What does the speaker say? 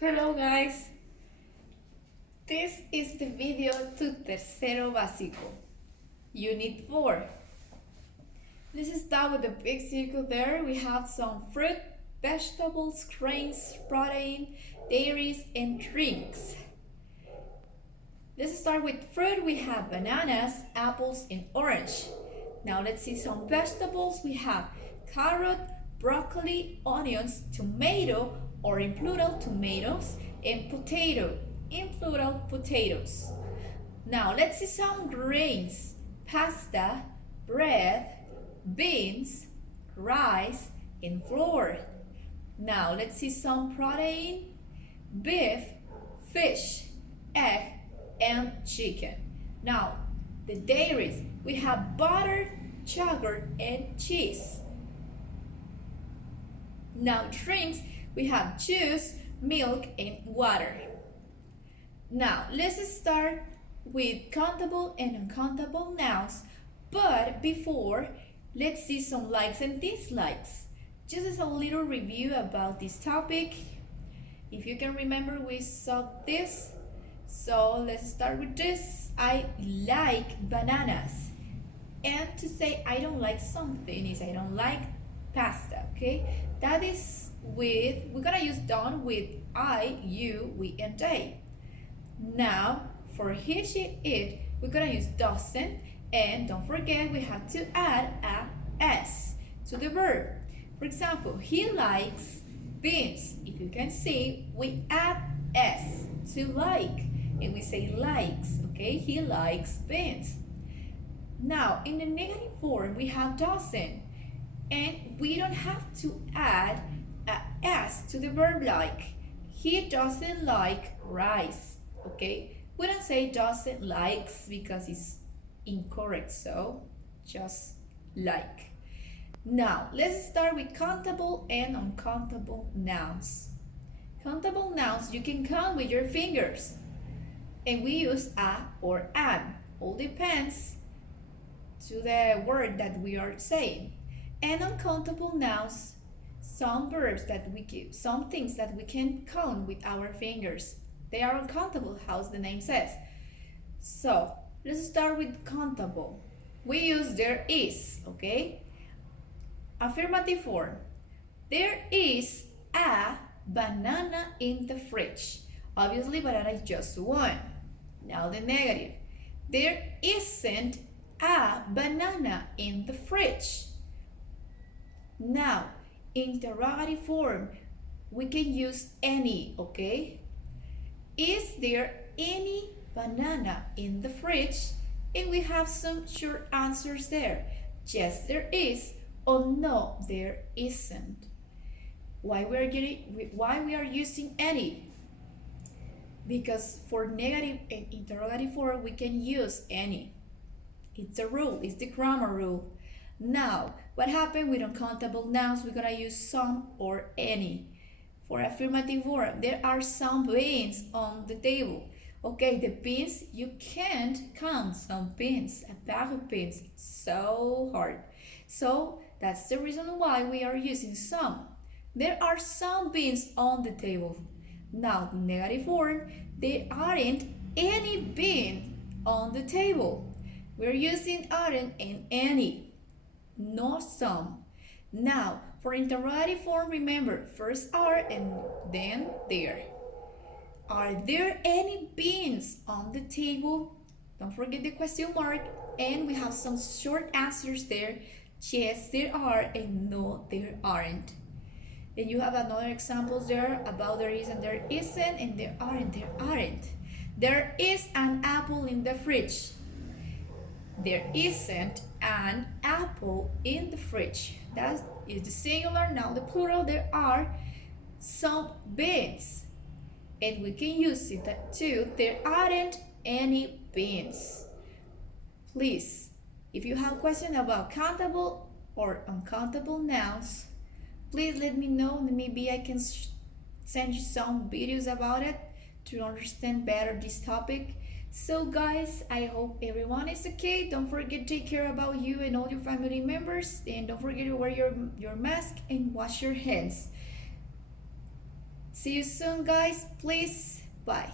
Hello guys, this is the video to Tercero Básico, Unit 4. Let's start with the big circle there. We have some fruit, vegetables, grains, protein, dairies, and drinks. Let's start with fruit. We have bananas, apples, and orange. Now let's see some vegetables. We have carrot, broccoli, onions, tomato, or in plural, tomatoes, and potato, in plural, potatoes. Now let's see some grains: pasta, bread, beans, rice, and flour. Now let's see some protein: beef, fish, egg, and chicken. Now the dairies, we have butter, sugar, and cheese. Now drinks, we have juice, milk, and water. Now let's start with countable and uncountable nouns, but before, let's see some likes and dislikes. Just as a little review about this topic. If you can remember, we saw this. So let's start with this. I like bananas. And to say I don't like something is I don't like pasta, okay? That is with, we're gonna use done with I, you, we, and they. Now, for he, she, it, we're gonna use doesn't, and don't forget we have to add a s to the verb. For example, he likes beans. If you can see, we add s to like, and we say likes, okay? He likes beans. Now, in the negative form, we have doesn't, and we don't have to add a s to the verb like. He doesn't like rice, okay? We don't say doesn't likes because it's incorrect, so just like. Now, let's start with countable and uncountable nouns. Countable nouns, you can count with your fingers, and we use a or an. All depends to the word that we are saying. And uncountable nouns, some verbs that we give, some things that we can count with our fingers. They are uncountable, as the name says. So, let's start with countable. We use there is, okay? Affirmative form. There is a banana in the fridge. Obviously, banana is just one. Now the negative. There isn't a banana in the fridge. Now, interrogative form. We can use any, okay? Is there any banana in the fridge? And we have some short answers there. Yes, there is, or no, there isn't. Why we are using any? Because for negative and interrogative form, we can use any. It's a rule, it's the grammar rule. Now, what happened with uncountable nouns? We're gonna use some or any. For affirmative form, there are some beans on the table. Okay, the beans, you can't count some beans, a bag of beans, it's so hard. So that's the reason why we are using some. There are some beans on the table. Now, negative form, there aren't any beans on the table. We're using aren't and any, not some. Now, for interrogative form, remember, first are and then there. Are there any beans on the table? Don't forget the question mark. And we have some short answers there. Yes, there are, and no, there aren't. And you have another examples there about there is and there isn't, and there are and there aren't. There is an apple in the fridge. There isn't an apple in the fridge. That is the singular. Now the plural, there are some beans. And we can use it too. There aren't any beans. Please, if you have questions about countable or uncountable nouns, please let me know. Maybe I can send you some videos about it to understand better this topic. So guys, I hope everyone is okay. Don't forget to take care about you and all your family members. And don't forget to wear your mask and wash your hands. See you soon, guys. Please, bye.